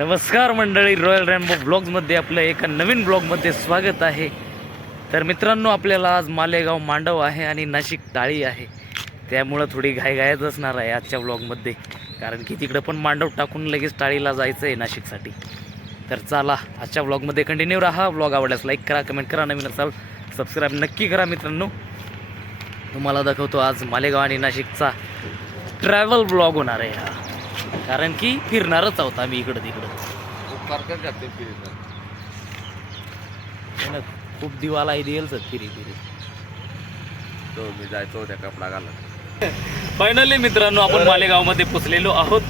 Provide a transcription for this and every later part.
नमस्कार मंडळी royal Rambo ब्लॉग्समध्ये आपलं एका नवीन ब्लॉगमध्ये स्वागत आहे. तर मित्रांनो आपल्याला आज मालेगाव मांडव आहे आणि नाशिक टाळी आहे. त्यामुळं थोडी घायघायच असणार आहे आजच्या ब्लॉगमध्ये कारण की तिकडं पण मांडव टाकून लगेच टाळीला जायचं आहे नाशिकसाठी. तर चला आजच्या ब्लॉगमध्ये कंटिन्यू राहा. ब्लॉग आवडल्यास लाईक करा कमेंट करा. नवीन असाल सबस्क्राईब नक्की करा मित्रांनो. तुम्हाला दाखवतो आज मालेगाव आणि नाशिकचा ट्रॅव्हल ब्लॉग होणार आहे हा. कारण की फिरणारच आहोत आम्ही इकडं तिकडं. खूप दिवाला देईल फिरी फिरी. तो मी जायचो त्या कपडा घालत. फायनली मित्रांनो आपण मालेगावमध्ये पोचलेलो आहोत.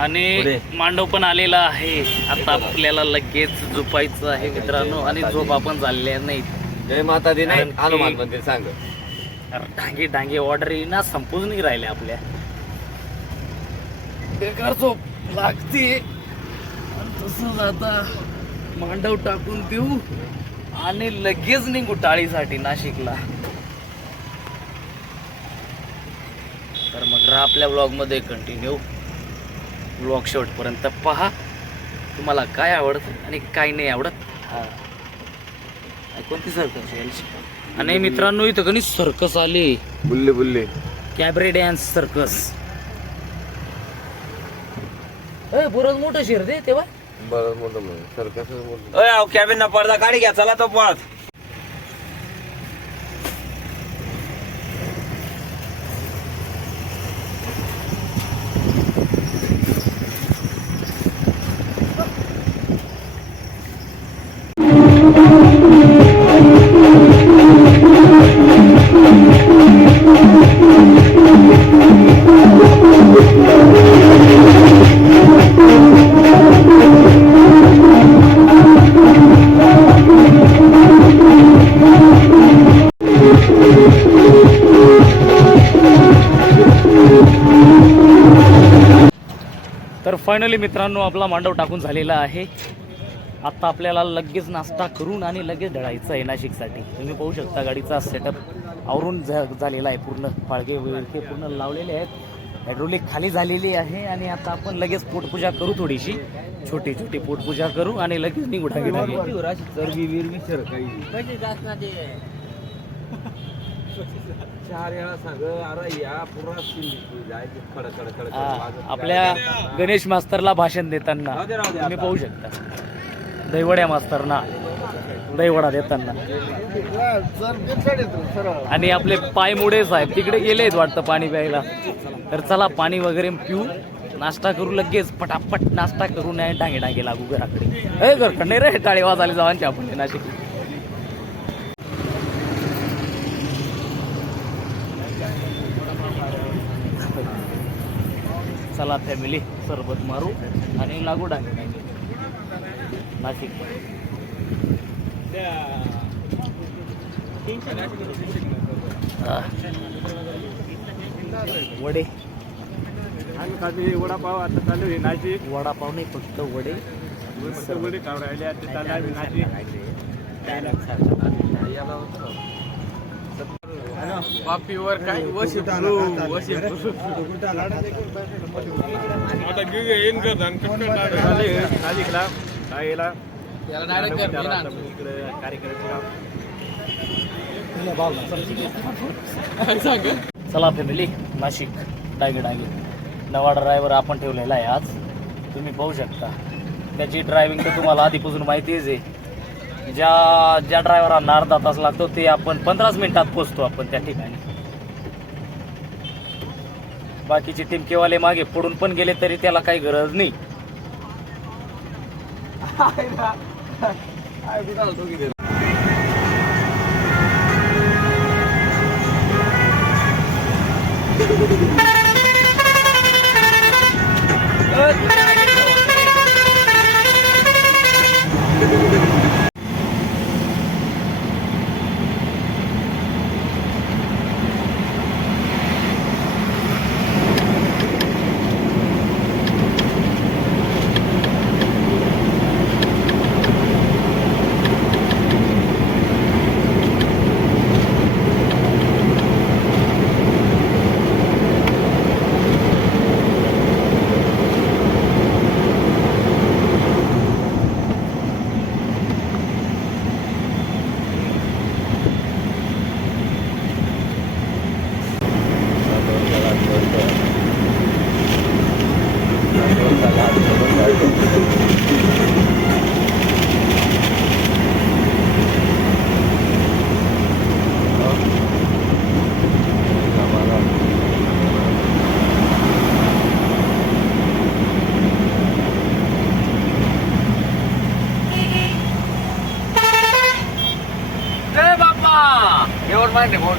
आणि. मांडव पण आलेला आहे. आता आपल्याला लगेच झोपायचं आहे मित्रांनो आणि झोप आपण झालेल्या नाहीत. जय माता दी नाही कारण की- हनुमान मंदिर सांग. डांगे डांगे ऑर्डर ना संपून नाही राहिले आपल्या. बेकार झोप लागते. आणि तसंच आता मांडव टाकून देऊ आणि लगेच निघू टाळीसाठी नाशिकला. तर मग राहा आपल्या ब्लॉगमध्ये कंटिन्यू ब्लॉग शेवटपर्यंत पहा. तुम्हाला काय आवडतं आणि काय नाही आवडत हा. कोणती सर्कस आणि मित्रांनो इथं कणी सर्कस आले. बुल्ले बुल्ले. कॅबरे डॅन्स सर्कस बरंच मोठं शिर दे तेव्हा? बरं मोठं म्हणून सरकसच मोठं. कॅबिन ना पडदा काढी घ्या चला तो पळत. फायनली मित्रांनो आपला मांडव टाकून झालेला आहे. आता आपल्याला लगेच नाश्ता करून आणि लगेच ढळायचं आहे नाशिकसाठी. तुम्ही पाहू शकता गाडीचा सेटअप आवरून झा झालेला आहे. पूर्ण फाळगे विळके पूर्ण लावलेले आहेत. हायड्रोलिक खाली झालेली आहे आणि आता आपण लगेच पोटपूजा करू थोडीशी. छोटी छोटी पोटपूजा करू आणि लगेच निघू टाकी. चरबी विरबी सर काही चार वेळा सांग अरे या पुरा जायचं खड खड खड खड वाजत आपल्या. गणेश मास्तरला भाषण देताना राहू दे, राहू दे तुम्ही आता. पाहू शकता. दैवड्या मास्तरना दैवडा देताना. आणि आपले पायमुडे साहेब तिकडे गेलेत वाटतं पाणी प्यायला. तर चला पाणी वगैरे पिऊ नाश्ता करू लगेच पटापट नाश्ता करू नाही डांगे डांगे लागू घराकडे. हे घर नाही रे टाळे वाजाले जावांचे आपण नाशिक चला फॅमिली सरबत मारू आणि लागू डांगे नाशिक हा. वडे आम्ही खाते वडापाव आता चालू आहे नाची वडापाव नाही फक्त वडे वडे खाऊ राहिले आता चालू आहे नाची पापीवर काय वशी वशी आता येईन का धान नाशिकला. काय चला फॅमिली नाशिक डागे डागे. नवा ड्रायव्हर आपण ठेवलेला आहे आज. तुम्ही पाहू शकता. त्याची ड्रायव्हिंग तर तुम्हाला आधीपासून माहितीच आहे. ज्या ज्या ड्रायव्हरांना अर्धा तास लागतो ते आपण पंधराच मिनिटात पोचतो आपण त्या ठिकाणी. बाकीचे टिमकेवाले मागे पडून पण गेले तरी त्याला काही गरज नाही. जेवण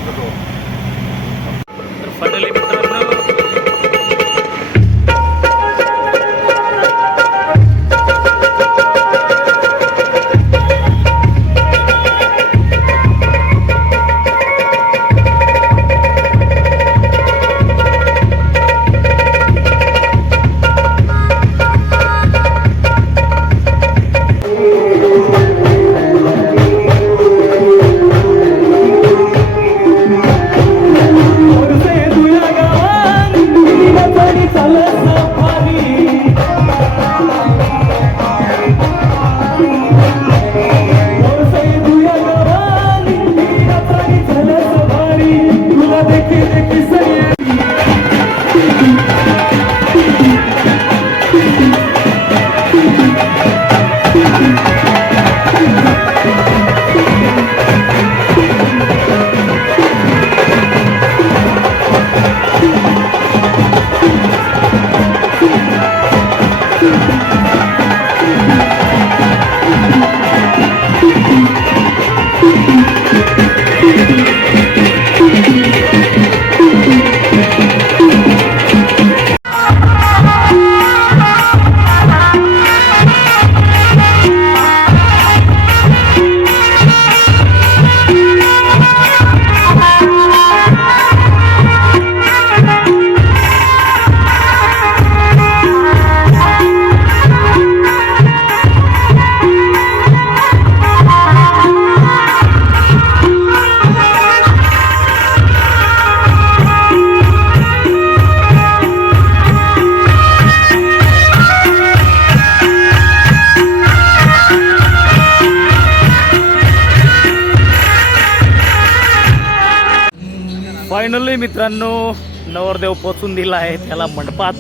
फायनली मित्रांनो नवरदेव पोचून दिला आहे त्याला मंडपात.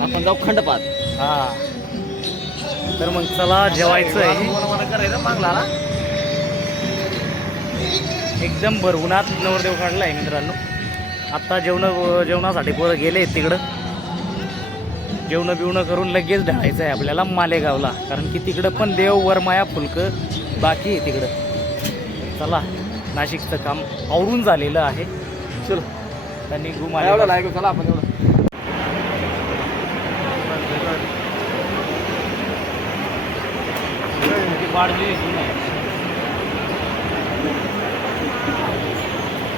आपण जाऊ खंडपात. हा. तर मग चला जेवायचं आहे एकदम भरवूनात नवरदेव काढला आहे मित्रांनो. आत्ता जेवण जेवणासाठी पोरं गेले तिकडं. जेवणं बिवणं करून लगेच ढाळायचं आहे आपल्याला मालेगावला. कारण की तिकडं पण देव वरमाया फुलकं बाकी आहे तिकडं. चला नाशिकचं काम आवरून झालेलं आहे. चल. तर निघू एवढं लायक चला आपण एवढं.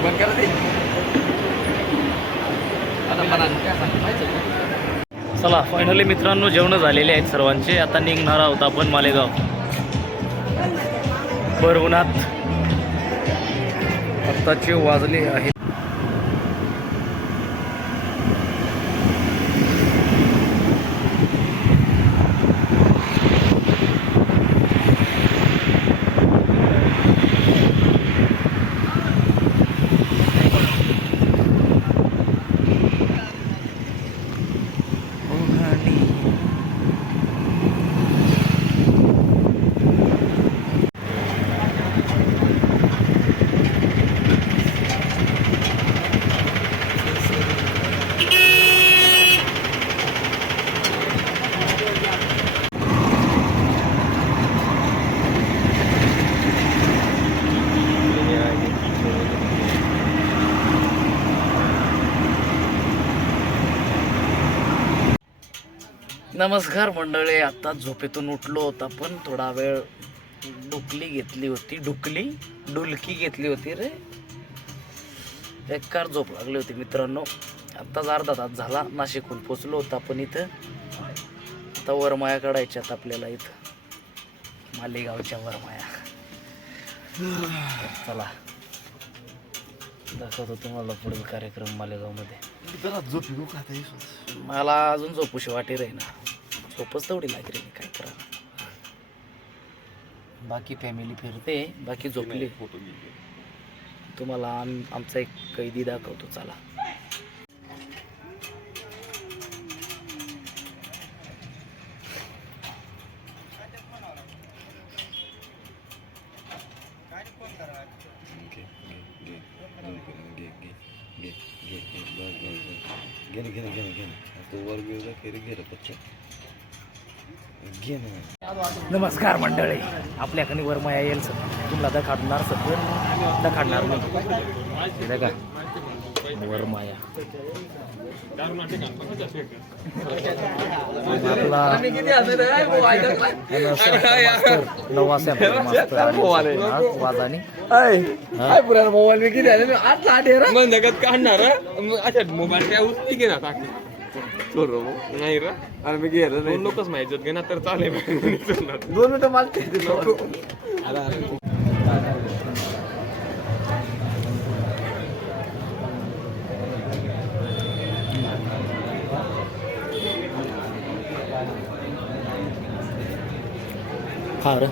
बंद करा ते? चला फायनली मित्रांनो जेवण झालेले आहेत सर्वांचे. आता निघणार आहोत आपण मालेगाव. बरवनाथ आत्ताचे वाजले आहेत. नमस्कार मंडळी आता झोपेतून उठलो होता पण थोडा वेळ डुकली घेतली होती. डुकली? डुलकी घेतली होती रे. बेकार झोप लागली होती मित्रांनो. आत्ताच अर्धा तास झाला. नाशिकहून पोचलो होता पण इथं. आता वरमाया काढायच्यात आपल्याला इथं. मालेगावच्या वरमाया. चला. दाखवतो तुम्हाला पुढील कार्यक्रम मालेगावमध्ये? मला अजून झोपूशी वाटे रे ना झोपच तेवढी लागली मी काय करा बाकी फॅमिली फिरते बाकी झोपली. तुम्हाला आम आमचा एक कैदी दाखवतो चला घे, घे, घे. दोन करून घे, घे, घे, घे, घे. बस, बस, बस. घे ना, घे ना, घे ना, घे ना. तो वर बिवर जा, खेरी घे रे पच्चा. घे ना नमस्कार मंडळी. आपल्याकडे वरमाया येईल सर. तुम्हाला दाखवणार सगळं दाखवणार नाही का वरमाया मोबाईल मी किती जगात काढणार अच्छा मोबाईल काय उचली घे चोर नाही रा. अरे मी गेलो दोन लोकच माहिती घे ना तर चालेल. दोन मिनिटं मागते हा रे.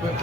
分。